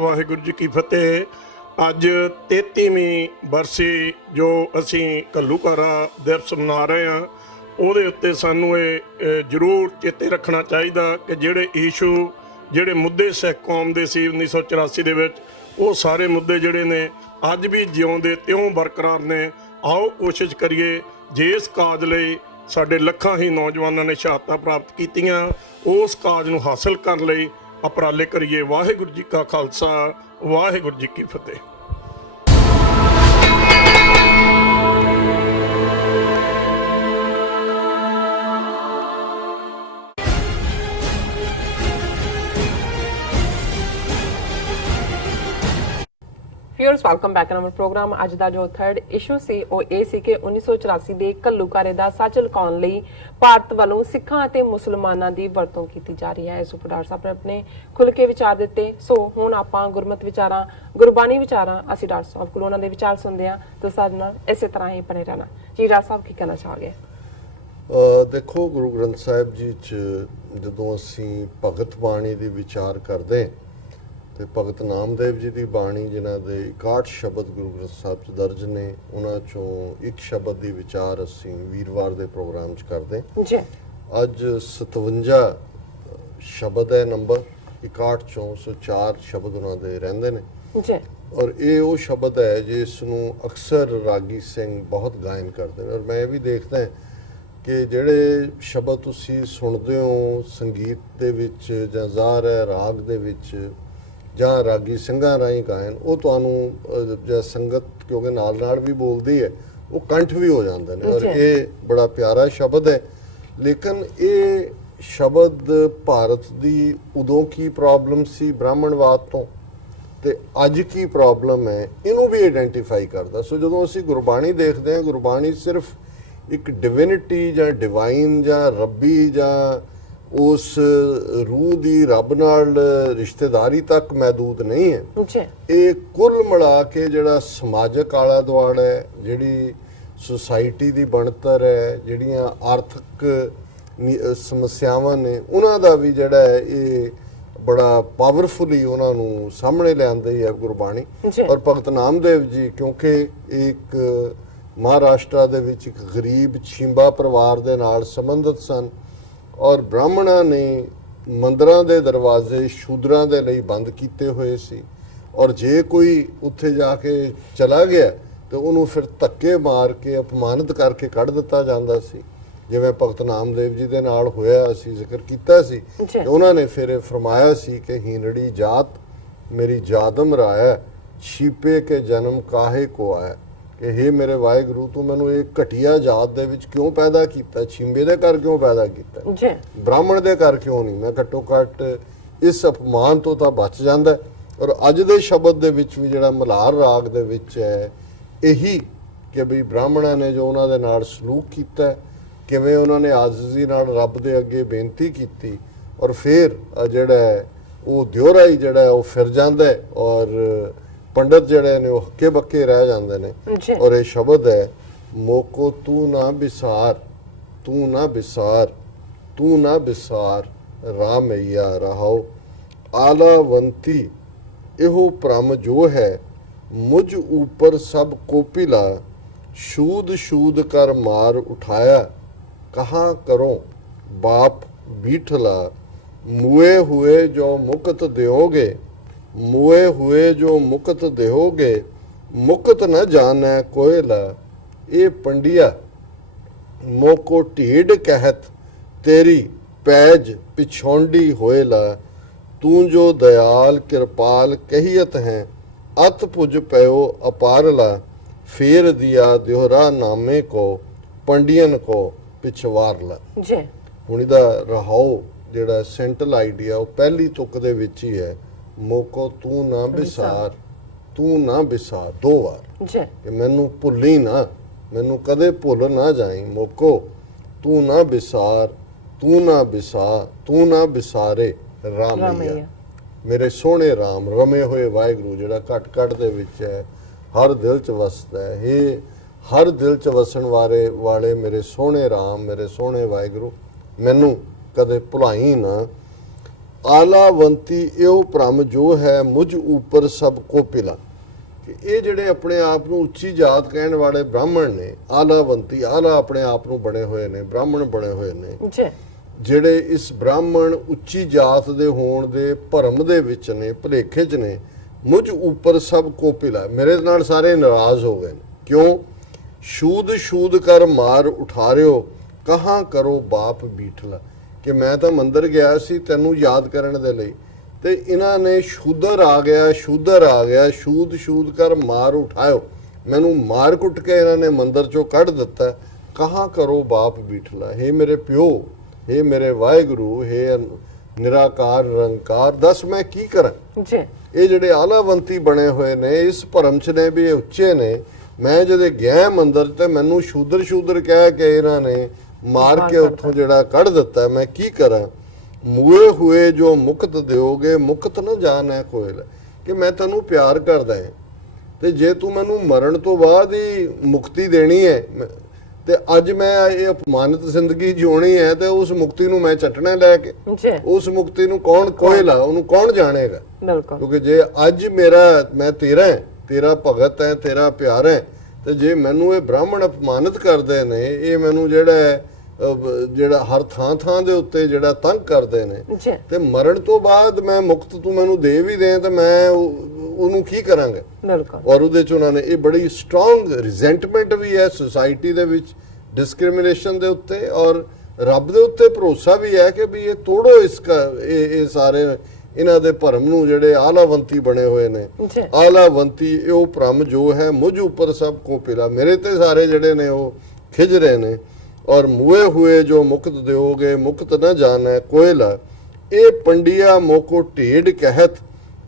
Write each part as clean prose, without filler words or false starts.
ਵਾਹਿਗੁਰੂ ਜੀ ਕੀ ਫਤਿਹ। ਅੱਜ 33ਵੀਂ ਬਰਸੀ ਜੋ ਅਸੀਂ ਘੱਲੂਘਾਰਾ ਦਿਵਸ ਮਨਾ ਰਹੇ ਹਾਂ, ਉਹਦੇ ਉੱਤੇ ਸਾਨੂੰ ਇਹ ਜ਼ਰੂਰ ਚੇਤੇ ਰੱਖਣਾ ਚਾਹੀਦਾ ਕਿ ਜਿਹੜੇ ਇਸ਼ੂ ਜਿਹੜੇ ਮੁੱਦੇ ਸਿੱਖ ਕੌਮ ਦੇ ਸੀ 1984 ਦੇ ਵਿੱਚ, ਉਹ ਸਾਰੇ ਮੁੱਦੇ ਜਿਹੜੇ ਨੇ ਅੱਜ ਵੀ ਜਿਉਂਦੇ ਤਿਉਂ ਬਰਕਰਾਰ ਨੇ। ਆਓ ਕੋਸ਼ਿਸ਼ ਕਰੀਏ ਜੇ ਇਸ ਕਾਜ ਲਈ ਸਾਡੇ ਲੱਖਾਂ ਹੀ ਨੌਜਵਾਨਾਂ ਨੇ ਸ਼ਹਾਦਤਾਂ ਪ੍ਰਾਪਤ ਕੀਤੀਆਂ, ਉਸ ਕਾਜ ਨੂੰ ਹਾਸਲ ਕਰਨ ਲਈ ਉਪਰਾਲੇ ਕਰੀਏ। ਵਾਹਿਗੁਰੂ ਜੀ ਕਾ ਖਾਲਸਾ, ਵਾਹਿਗੁਰੂ ਜੀ ਕੀ ਫਤਿਹ। ਵਿਊਅਰਸ ਵੈਲਕਮ ਬੈਕ ਅਨ ਆਵਰ ਪ੍ਰੋਗਰਾਮ। ਅੱਜ ਦਾ ਜੋ ਥਰਡ ਇਸ਼ੂ ਸੀ ਉਹ ਇਹ ਸੀ ਕਿ 1984 ਦੇ ਘੱਲੂਘਾਰੇ ਦਾ ਸੱਚ ਲੁਕਾਉਣ ਲਈ ਭਾਰਤ ਵੱਲੋਂ ਸਿੱਖਾਂ ਅਤੇ ਮੁਸਲਮਾਨਾਂ ਦੀ ਵਰਤੋਂ ਕੀਤੀ ਜਾ ਰਹੀ ਹੈ। ਇਸ ਉੱਪਰ ਡਾਕਟਰ ਸਾਹਿਬ ਨੇ ਆਪਣੇ ਖੁੱਲ੍ਹ ਕੇ ਵਿਚਾਰ ਦਿੱਤੇ। ਸੋ ਹੁਣ ਆਪਾਂ ਗੁਰਮਤਿ ਵਿਚਾਰਾਂ, ਗੁਰਬਾਣੀ ਵਿਚਾਰਾਂ, ਅਸੀਂ ਡਾਕਟਰ ਸਾਹਿਬ ਕੋਲੋਂ ਉਹਨਾਂ ਦੇ ਵਿਚਾਰ ਸੁਣਦੇ ਹਾਂ ਤੇ ਸਾਡੇ ਨਾਲ ਇਸੇ ਤਰ੍ਹਾਂ ਹੀ ਬਣੇ ਰਹਿਣਾ। ਜੀ ਡਾਕਟਰ ਸਾਹਿਬ ਕੀ ਕਹਿਣਾ ਚਾਹੋਗੇ? ਦੇਖੋ, ਗੁਰੂ ਗ੍ਰੰਥ ਸਾਹਿਬ ਜੀ 'ਚ ਜਦੋਂ ਅਸੀਂ ਭਗਤ ਬਾਣੀ ਦੀ ਵਿਚਾਰ ਕਰਦੇ ਤੇ ਭਗਤ ਨਾਮਦੇਵ ਜੀ ਦੀ ਬਾਣੀ, ਜਿਨ੍ਹਾਂ ਦੇ 61 ਸ਼ਬਦ ਗੁਰੂ ਗ੍ਰੰਥ ਸਾਹਿਬ 'ਚ ਦਰਜ ਨੇ, ਉਹਨਾਂ 'ਚੋਂ ਇੱਕ ਸ਼ਬਦ ਦੀ ਵਿਚਾਰ ਅਸੀਂ ਵੀਰਵਾਰ ਦੇ ਪ੍ਰੋਗਰਾਮ 'ਚ ਕਰਦੇ ਜੀ। ਅੱਜ 57 ਸ਼ਬਦ ਹੈ ਨੰਬਰ 61 ਚੋਂ, ਸੋ 4 ਸ਼ਬਦ ਉਹਨਾਂ ਦੇ ਰਹਿੰਦੇ ਨੇ ਜੀ। ਔਰ ਇਹ ਉਹ ਸ਼ਬਦ ਹੈ ਜਿਸ ਨੂੰ ਅਕਸਰ ਰਾਗੀ ਸਿੰਘ ਬਹੁਤ ਗਾਇਨ ਕਰਦੇ ਨੇ। ਔਰ ਮੈਂ ਇਹ ਵੀ ਦੇਖਦਾ ਕਿ ਜਿਹੜੇ ਸ਼ਬਦ ਤੁਸੀਂ ਸੁਣਦੇ ਹੋ ਸੰਗੀਤ ਦੇ ਵਿੱਚ ਜਾਂ ਜ਼ਾਹਰ ਹੈ ਰਾਗ ਦੇ ਵਿੱਚ ਜਾਂ ਰਾਗੀ ਸਿੰਘਾਂ ਰਾਹੀਂ ਗਾਇਨ, ਉਹ ਤੁਹਾਨੂੰ ਜਾਂ ਸੰਗਤ ਕਿਉਂਕਿ ਨਾਲ ਨਾਲ ਵੀ ਬੋਲਦੀ ਹੈ, ਉਹ ਕੰਠ ਵੀ ਹੋ ਜਾਂਦੇ ਨੇ। ਔਰ ਇਹ ਬੜਾ ਪਿਆਰਾ ਸ਼ਬਦ ਹੈ। ਲੇਕਿਨ ਇਹ ਸ਼ਬਦ ਭਾਰਤ ਦੀ ਉਦੋਂ ਕੀ ਪ੍ਰੋਬਲਮ ਸੀ ਬ੍ਰਾਹਮਣਵਾਦ ਤੋਂ, ਤੇ ਅੱਜ ਕੀ ਪ੍ਰੋਬਲਮ ਹੈ, ਇਹਨੂੰ ਵੀ ਆਈਡੈਂਟੀਫਾਈ ਕਰਦਾ। ਸੋ ਜਦੋਂ ਅਸੀਂ ਗੁਰਬਾਣੀ ਦੇਖਦੇ ਹਾਂ, ਗੁਰਬਾਣੀ ਸਿਰਫ ਇੱਕ ਡਿਵਿਨਿਟੀ ਜਾਂ ਡਿਵਾਈਨ ਜਾਂ ਰੱਬੀ ਜਾਂ ਉਸ ਰੂਹ ਦੀ ਰੱਬ ਨਾਲ ਰਿਸ਼ਤੇਦਾਰੀ ਤੱਕ ਮਹਿਦੂਦ ਨਹੀਂ ਹੈ। ਇਹ ਕੁੱਲ ਮਿਲਾ ਕੇ ਜਿਹੜਾ ਸਮਾਜਿਕ ਆਲਾ ਦੁਆਲਾ ਹੈ, ਜਿਹੜੀ ਸੁਸਾਇਟੀ ਦੀ ਬਣਤਰ ਹੈ, ਜਿਹੜੀਆਂ ਆਰਥਿਕ ਸਮੱਸਿਆਵਾਂ ਨੇ, ਉਹਨਾਂ ਦਾ ਵੀ ਜਿਹੜਾ ਹੈ ਇਹ ਬੜਾ ਪਾਵਰਫੁਲੀ ਉਹਨਾਂ ਨੂੰ ਸਾਹਮਣੇ ਲਿਆਂਦੀ ਹੈ ਗੁਰਬਾਣੀ। ਔਰ ਭਗਤ ਨਾਮਦੇਵ ਜੀ ਕਿਉਂਕਿ ਇੱਕ ਮਹਾਰਾਸ਼ਟਰ ਦੇ ਵਿੱਚ ਇੱਕ ਗਰੀਬ ਛਿੰਬਾ ਪਰਿਵਾਰ ਦੇ ਨਾਲ ਸੰਬੰਧਿਤ ਸਨ, ਔਰ ਬ੍ਰਾਹਮਣਾਂ ਨੇ ਮੰਦਰਾਂ ਦੇ ਦਰਵਾਜ਼ੇ ਸ਼ੂਦਰਾਂ ਦੇ ਲਈ ਬੰਦ ਕੀਤੇ ਹੋਏ ਸੀ। ਔਰ ਜੇ ਕੋਈ ਉੱਥੇ ਜਾ ਕੇ ਚਲਾ ਗਿਆ ਤੇ ਉਹਨੂੰ ਫਿਰ ਧੱਕੇ ਮਾਰ ਕੇ ਅਪਮਾਨਿਤ ਕਰਕੇ ਕੱਢ ਦਿੱਤਾ ਜਾਂਦਾ ਸੀ, ਜਿਵੇਂ ਭਗਤ ਨਾਮਦੇਵ ਜੀ ਦੇ ਨਾਲ ਹੋਇਆ, ਅਸੀਂ ਜ਼ਿਕਰ ਕੀਤਾ ਸੀ। ਉਹਨਾਂ ਨੇ ਫਿਰ ਇਹ ਫਰਮਾਇਆ ਸੀ ਕਿ ਹੀਨੜੀ ਜਾਤ ਮੇਰੀ ਜਾਦਮ ਰਾਇਆ, ਛੀਪੇ ਕੇ ਜਨਮ ਕਾਹੇ ਕੋ ਆਇਆ, ਕਿ ਹੇ ਮੇਰੇ ਵਾਹਿਗੁਰੂ, ਤੂੰ ਮੈਨੂੰ ਇਹ ਘਟੀਆ ਜਾਤ ਦੇ ਵਿੱਚ ਕਿਉਂ ਪੈਦਾ ਕੀਤਾ, ਛਿੰਬੇ ਦੇ ਘਰ ਕਿਉਂ ਪੈਦਾ ਕੀਤਾ, ਬ੍ਰਾਹਮਣ ਦੇ ਘਰ ਕਿਉਂ ਨਹੀਂ? ਮੈਂ ਘੱਟੋ ਘੱਟ ਇਸ ਅਪਮਾਨ ਤੋਂ ਤਾਂ ਬਚ ਜਾਂਦਾ। ਔਰ ਅੱਜ ਦੇ ਸ਼ਬਦ ਦੇ ਵਿੱਚ ਵੀ ਜਿਹੜਾ ਮਲਹਾਰ ਰਾਗ ਦੇ ਵਿੱਚ ਹੈ, ਇਹੀ ਕਿ ਬਈ ਬ੍ਰਾਹਮਣਾਂ ਨੇ ਜੋ ਉਹਨਾਂ ਦੇ ਨਾਲ ਸਲੂਕ ਕੀਤਾ, ਕਿਵੇਂ ਉਹਨਾਂ ਨੇ ਆਜ਼ਜ਼ੀ ਨਾਲ ਰੱਬ ਦੇ ਅੱਗੇ ਬੇਨਤੀ ਕੀਤੀ, ਔਰ ਫਿਰ ਜਿਹੜਾ ਉਹ ਦਿਉਰਾ ਹੀ ਜਿਹੜਾ ਉਹ ਫਿਰ ਜਾਂਦਾ, ਔਰ ਪੰਡਤ ਜਿਹੜੇ ਨੇ ਉਹ ਹੱਕੇ ਬੱਕੇ ਰਹਿ ਜਾਂਦੇ ਨੇ। ਔਰ ਇਹ ਸ਼ਬਦ ਹੈ, ਮੋਕੋ ਤੂੰ ਨਾ ਬਿਸਾਰ, ਤੂੰ ਨਾ ਬਿਸਾਰ, ਤੂੰ ਨਾ ਬਿਸਾਰ ਰਾਮਈਆ ਰਹਾਓ, ਆਲਾਵੰਤੀ ਇਹੋ ਭ੍ਰਮ ਜੋ ਹੈ, ਮੁਝ ਉੱਪਰ ਸਭ ਕੋਪਿਲਾ, ਸ਼ੂਦ ਸ਼ੂਦ ਕਰ ਮਾਰ ਉਠਾਇਆ, ਕਹਾਂ ਕਰੋ ਬਾਪ ਬੀਠਲਾ, ਮੁਏ ਹੁਏ ਜੋ ਮੁਕਤ ਦਿਓਗੇ, ਮੁਏ ਹੁਏ ਜੋ ਮੁਕਤ ਦੇਹੋਗੇ, ਮੁਕਤ ਨ ਜਾਣੈ ਕੋਇਲਾ, ਇਹ ਪੰਡਿਆ ਮੋਕੋ ਢੀਡ ਕਹਿਤ, ਤੇਰੀ ਪੈਜ ਪਿਛੋਂਡੀ ਹੋਏਲਾ, ਤੂੰ ਜੋ ਦਇਆਲ ਕਿਰਪਾਲ ਕਹੀਅਤ ਹੈ, ਅਤ ਪੁਜ ਪਇਓ ਅਪਾਰਲਾ, ਫੇਰ ਦਿਆ ਦਿਹਰਾ ਨਾਮੇ ਕੋ, ਪੰਡੀਅਨ ਕੋ ਪਿਛਵਾਰਲਾ। ਹੁਣ ਇਹਦਾ ਰਹਾਓ ਜਿਹੜਾ ਸੈਂਟਰਲ ਆਈਡੀਆ ਉਹ ਪਹਿਲੀ ਤੁਕ ਦੇ ਵਿੱਚ ਹੀ ਹੈ, ਮੋਕੋ ਤੂੰ ਨਾ ਬਿਸਾਰ, ਤੂੰ ਨਾ ਬਿਸਾਰ, 2 ਵਾਰ ਕਿ ਮੈਨੂੰ ਭੁੱਲੀ ਨਾ, ਮੈਨੂੰ ਕਦੇ ਭੁੱਲ ਨਾ ਜਾਈ। ਮੋਕੋ ਤੂੰ ਨਾ ਬਿਸਾਰ, ਤੂੰ ਨਾ ਬਿਸਾ, ਤੂੰ ਨਾ ਬਿਸਾਰੇ ਰਾਮਈਆ, ਮੇਰੇ ਸੋਹਣੇ ਰਾਮ, ਰਮੇ ਹੋਏ ਵਾਹਿਗੁਰੂ ਜਿਹੜਾ ਘਟ ਘਟ ਦੇ ਵਿੱਚ ਹੈ, ਹਰ ਦਿਲ 'ਚ ਵਸਦਾ ਹੈ। ਇਹ ਹਰ ਦਿਲ 'ਚ ਵਸਣ ਵਾਲੇ ਮੇਰੇ ਸੋਹਣੇ ਰਾਮ, ਮੇਰੇ ਸੋਹਣੇ ਵਾਹਿਗੁਰੂ, ਮੈਨੂੰ ਕਦੇ ਭੁਲਾਈ ਨਾ। ਆਲਾਵੰਤੀ ਇਹੋ ਭ੍ਰਮ ਜੋ ਹੈ ਮੁਝ ਉੱਪਰ ਸਭ ਕੋ ਪਿਲਾ। ਕਿ ਇਹ ਜਿਹੜੇ ਆਪਣੇ ਆਪ ਨੂੰ ਉੱਚੀ ਜਾਤ ਕਹਿਣ ਵਾਲੇ ਬ੍ਰਾਹਮਣ ਨੇ, ਆਲਾਵੰਤੀ, ਆਲਾ ਆਪਣੇ ਆਪ ਨੂੰ ਬਣੇ ਹੋਏ ਨੇ, ਬ੍ਰਾਹਮਣ ਬਣੇ ਹੋਏ ਨੇ, ਜੀ ਜਿਹੜੇ ਇਸ ਬ੍ਰਾਹਮਣ ਉੱਚੀ ਜਾਤ ਦੇ ਹੋਣ ਦੇ ਭਰਮ ਦੇ ਵਿੱਚ ਨੇ, ਭੁਲੇਖੇ 'ਚ ਨੇ, ਮੁਝ ਉੱਪਰ ਸਭ ਕੋ ਪਿਲਾ, ਮੇਰੇ ਨਾਲ ਸਾਰੇ ਨਾਰਾਜ਼ ਹੋ ਗਏ ਨੇ। ਕਿਉਂ? ਸ਼ੂਦ ਸ਼ੂਦ ਕਰ ਮਾਰ ਉਠਾਰਿਓ, ਕਹਾਂ ਕਰੋ ਬਾਪ ਬੀਠਲਾ। ਕਿ ਮੈਂ ਤਾਂ ਮੰਦਰ ਗਿਆ ਸੀ ਤੈਨੂੰ ਯਾਦ ਕਰਨ ਦੇ ਲਈ, ਤੇ ਇਹਨਾਂ ਨੇ ਸ਼ੂਦਰ ਆ ਗਿਆ, ਸ਼ੂਦਰ ਆ ਗਿਆ, ਸ਼ੂਦ ਸ਼ੂਦ ਕਰ ਮਾਰ ਉਠਾਇਓ, ਮੈਨੂੰ ਮਾਰ ਕੁੱਟ ਕੇ ਇਹਨਾਂ ਨੇ ਮੰਦਰ ਚੋਂ ਕੱਢ ਦਿੱਤਾ। ਕਹਾਂ ਕਰੋ ਬਾਪ ਬੀਠਲਾ, ਹੇ ਮੇਰੇ ਪਿਓ, ਹੇ ਮੇਰੇ ਵਾਹਿਗੁਰੂ, ਹੇ ਨਿਰਾਕਾਰ ਨਿਰੰਕਾਰ, ਦੱਸ ਮੈਂ ਕੀ ਕਰਾਂ। ਜੀ ਇਹ ਜਿਹੜੇ ਆਲਾਵੰਤੀ ਬਣੇ ਹੋਏ ਨੇ, ਇਸ ਭਰਮ 'ਚ ਨੇ ਵੀ ਇਹ ਉੱਚੇ ਨੇ। ਮੈਂ ਜਦੋਂ ਗਿਆ ਮੰਦਰ ਤੇ ਮੈਨੂੰ ਸ਼ੂਦਰ ਸ਼ੂਦਰ ਕਹਿ ਕੇ ਇਹਨਾਂ ਨੇ ਮਾਰ ਕੇ ਉੱਥੋਂ ਜਿਹੜਾ ਕੱਢ ਦਿੱਤਾ, ਮੈਂ ਕੀ ਕਰਾਂ। ਮੂਏ ਹੋਏ ਜੋ ਮੁਕਤ ਦਿਓਗੇ, ਮੁਕਤ ਨਾ ਜਾਣੈ ਕੋਇਲ। ਕਿ ਮੈਂ ਤੈਨੂੰ ਪਿਆਰ ਕਰਦਾ ਹਾਂ, ਤੇ ਜੇ ਤੂੰ ਮੈਨੂੰ ਮਰਨ ਤੋਂ ਬਾਅਦ ਹੀ ਮੁਕਤੀ ਦੇਣੀ ਹੈ, ਤੇ ਅੱਜ ਮੈਂ ਇਹ ਅਪਮਾਨਿਤ ਜ਼ਿੰਦਗੀ ਜਿਉਣੀ ਹੈ, ਤੇ ਉਸ ਮੁਕਤੀ ਨੂੰ ਮੈਂ ਚੱਟਣਾ ਲੈ ਕੇ। ਜੀ ਉਸ ਮੁਕਤੀ ਨੂੰ ਕੌਣ ਕੋਇਲਾ, ਉਹਨੂੰ ਕੌਣ ਜਾਣੇਗਾ। ਬਿਲਕੁਲ। ਕਿਉਂਕਿ ਜੇ ਅੱਜ ਮੈਂ ਤੇਰਾ ਭਗਤ ਹੈ, ਤੇਰਾ ਪਿਆਰ ਹੈ, ਤੇ ਜੇ ਮੈਨੂੰ ਇਹ ਬ੍ਰਾਹਮਣ ਅਪਮਾਨਿਤ ਕਰਦੇ ਨੇ, ਇਹ ਮੈਨੂੰ ਜਿਹੜਾ ਹਰ ਥਾਂ ਦੇ ਉੱਤੇ ਜਿਹੜਾ ਤੰਗ ਕਰਦੇ ਨੇ, ਤੇ ਮਰਨ ਤੋਂ ਬਾਅਦ ਮੈਂ ਮੁਕਤ ਤੂੰ ਮੈਨੂੰ ਦੇ ਵੀ ਦੇ, ਤੇ ਮੈਂ ਉਹਨੂੰ ਕੀ ਕਰਾਂਗਾ। ਬਿਲਕੁਲ। ਔਰ ਉਹਦੇ ਚ ਉਹਨਾਂ ਨੇ ਇਹ ਬੜੀ ਸਟਰੋਂਗ ਰਿਜ਼ੈਂਟਮੈਂਟ ਵੀ ਹੈ ਸੋਸਾਇਟੀ ਦੇ ਵਿੱਚ, ਡਿਸਕ੍ਰਿਮੀਨੇਸ਼ਨ ਦੇ ਉੱਤੇ, ਔਰ ਰੱਬ ਦੇ ਉੱਤੇ ਭਰੋਸਾ ਵੀ ਹੈ ਕਿ ਵੀ ਇਹ ਤੋੜੋ ਇਹ ਸਾਰੇ ਇਹਨਾਂ ਦੇ ਭਰਮ ਨੂੰ, ਜਿਹੜੇ ਆਲਾਵੰਤੀ ਬਣੇ ਹੋਏ ਨੇ। ਆਲਾਵੰਤੀ ਇਹੋ ਭ੍ਰਮ ਜੋ ਹੈ ਮੁਝ ਉੱਪਰ ਸਭ ਕੋ ਪਿਲਾ, ਮੇਰੇ ਤੇ ਸਾਰੇ ਜਿਹੜੇ ਨੇ ਉਹ ਖਿਜ ਰਹੇ ਨੇ। ਔਰ ਮੂਏ ਹੋਏ ਜੋ ਮੁਕਤ ਦਿਓਗੇ, ਮੁਕਤ ਨਾ ਜਾਣੈ ਕੋਇਲਾ। ਇਹ ਪੰਡਿਆ ਮੋਕੋ ਢੇਡ ਕਹਿਤ,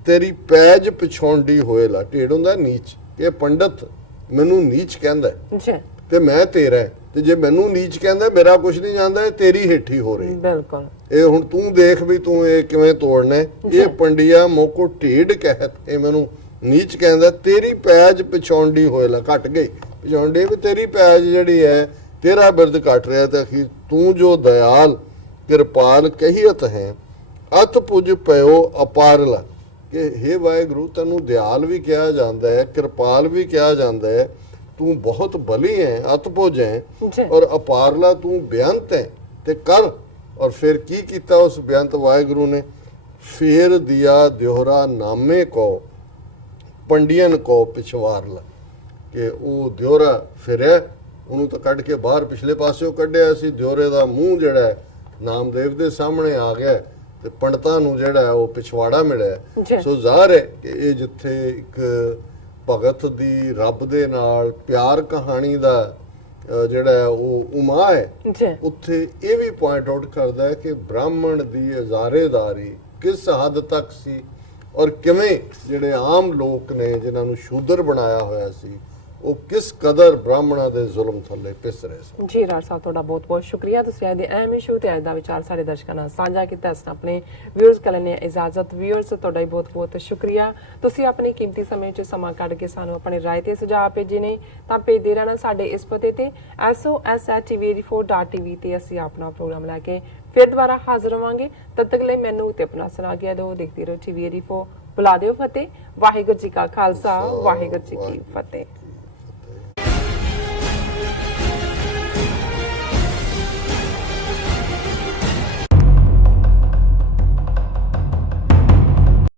ਤੇਰੀ ਪੈਜ ਪਿਛੋਂਡੀ ਹੋਏਲਾ। ਢੇਡ ਹੁੰਦਾ ਨੀਚ। ਇਹ ਪੰਡਤ ਮੈਨੂੰ ਨੀਚ ਕਹਿੰਦਾ ਤੇ ਮੈਂ ਤੇਰਾ, ਤੇ ਜੇ ਮੈਨੂੰ ਨੀਚ ਕਹਿੰਦਾ, ਮੇਰਾ ਕੁਝ ਨਹੀਂ ਜਾਂਦਾ, ਇਹ ਤੇਰੀ ਹੇਠੀ ਹੋ ਰਹੀ। ਬਿਲਕੁਲ। ਇਹ ਹੁਣ ਤੂੰ ਦੇਖ ਵੀ ਤੂੰ ਇਹ ਕਿਵੇਂ ਤੋੜਨਾ। ਇਹ ਪੰਡਿਆ ਮੋਕੋ ਢੇਡ ਕਹਿਤ, ਇਹ ਮੈਨੂੰ ਨੀਚ ਕਹਿੰਦਾ, ਤੇਰੀ ਪੈਜ ਪਿਛੋਂਡੀ ਹੋਏਲਾ। ਘਟ ਗਈ ਪਿਛੋਂਡੀ, ਵੀ ਤੇਰੀ ਪੈਜ ਜਿਹੜੀ ਹੈ ਤੇਰਾ ਬਿਰਦ ਘਟ ਰਿਹਾ, ਤੇ ਅਖੀਰ ਤੂੰ ਜੋ ਦਇਆਲ ਕਿਰਪਾਲ ਕਹੀਅਤ ਹੈ, ਅਤ ਪੁਜ ਪਇਓ ਅਪਾਰਲਾ। ਕਿ ਹੇ ਵਾਹਿਗੁਰੂ, ਤੈਨੂੰ ਦਿਆਲ ਵੀ ਕਿਹਾ ਜਾਂਦਾ ਹੈ, ਕਿਰਪਾਲ ਵੀ ਕਿਹਾ ਜਾਂਦਾ ਹੈ, ਤੂੰ ਬਹੁਤ ਬਲੀ ਹੈ, ਅਤਪੁਜ ਹੈ, ਔਰ ਅਪਾਰਲਾ ਤੂੰ ਬੇਅੰਤ ਹੈ, ਤੇ ਕਰ। ਔਰ ਫਿਰ ਕੀ ਕੀਤਾ ਉਸ ਬੇਅੰਤ ਵਾਹਿਗੁਰੂ ਨੇ? ਫੇਰ ਦਿਆ ਦਿਓਹਰਾ ਨਾਮੇ ਕੋ, ਪੰਡੀਅਨ ਕੋ ਪਿਛਵਾਰਲਾ। ਕਿ ਉਹ ਦਿਓਹਰਾ ਫਿਰਿਆ, ਉਹਨੂੰ ਤਾਂ ਕੱਢ ਕੇ ਬਾਹਰ ਪਿਛਲੇ ਪਾਸਿਓਂ ਕੱਢਿਆ ਸੀ। ਦਿਓਰੇ ਦਾ ਮੂੰਹ ਜਿਹੜਾ ਹੈ ਨਾਮਦੇਵ ਦੇ ਸਾਹਮਣੇ ਆ ਗਿਆ, ਤੇ ਪੰਡਤਾਂ ਨੂੰ ਜਿਹੜਾ ਉਹ ਪਿਛਵਾੜਾ ਮਿਲਿਆ। ਸੋ ਜ਼ਾਹਰ ਹੈ ਕਿ ਇਹ ਜਿੱਥੇ ਇੱਕ ਭਗਤ ਦੀ ਰੱਬ ਦੇ ਨਾਲ ਪਿਆਰ ਕਹਾਣੀ ਦਾ ਜਿਹੜਾ ਉਹ ਉਮਾ ਹੈ, ਉੱਥੇ ਇਹ ਵੀ ਪੁਆਇੰਟ ਆਊਟ ਕਰਦਾ ਹੈ ਕਿ ਬ੍ਰਾਹਮਣ ਦੀ ਅਜ਼ਾਰੇਦਾਰੀ ਕਿਸ ਹੱਦ ਤੱਕ ਸੀ, ਔਰ ਕਿਵੇਂ ਜਿਹੜੇ ਆਮ ਲੋਕ ਨੇ ਜਿਨ੍ਹਾਂ ਨੂੰ ਸ਼ੂਦਰ ਬਣਾਇਆ ਹੋਇਆ ਸੀ, ਉਹ ਕਿਸ ਕਦਰ ਬ੍ਰਾਹਮਣਾਂ ਦੇ ਜ਼ੁਲਮ ਥੱਲੇ ਪਿਸ ਰਹੇ ਸਨ। ਜੀ ਰਾਜ ਸਾਹਿਬ, ਤੁਹਾਡਾ ਬਹੁਤ ਬਹੁਤ ਸ਼ੁਕਰੀਆ। ਤੁਸੀਂ ਅੱਜ ਦੇ ਅਹਿਮ ਇਸ਼ੂ ਤੇ ਅੱਜ ਦਾ ਵਿਚਾਰ ਸਾਡੇ ਦਰਸ਼ਕਾਂ ਨਾਲ ਸਾਂਝਾ ਕੀਤਾ। ਇਸ ਨਾਲ ਆਪਣੇ ਵਿਊਅਰਸ ਕੋਲ ਨੇ ਇਜਾਜ਼ਤ। ਵਿਊਅਰਸ, ਤੁਹਾਡਾ ਹੀ ਬਹੁਤ ਬਹੁਤ ਸ਼ੁਕਰੀਆ। ਤੁਸੀਂ ਆਪਣੇ ਕੀਮਤੀ ਸਮੇਂ 'ਚ ਸਮਾਂ ਕੱਢ ਕੇ ਸਾਨੂੰ ਆਪਣੇ ਰਾਏ ਤੇ ਸੁਝਾਅ ਭੇਜੇ ਨੇ, ਤਾਂ ਭੇਜਦੇ ਰਹਿਣਾ ਸਾਡੇ ਇਸ ਪਤੇ ਤੇ sos@tv84.tv ਤੇ। ਅਸੀਂ ਆਪਣਾ ਪ੍ਰੋਗਰਾਮ ਲੈ ਕੇ ਫਿਰ ਦੁਬਾਰਾ ਹਾਜ਼ਰ ਹੋਵਾਂਗੇ। ਤਦ ਤੱਕ ਲਈ ਮੈਨੂੰ ਤੇ ਆਪਣਾ ਸੁਣਾ ਗਿਆ ਦਿਓ। ਦੇਖਦੇ ਰਹੋ TV84। ਬੁਲਾ ਦਿਓ ਫਤਿਹ। ਵਾਹਿਗੁਰੂ ਜੀ ਕਾ ਖਾਲਸਾ, ਵਾਹਿਗੁਰੂ ਜੀ ਕੀ ਫਤਿਹ।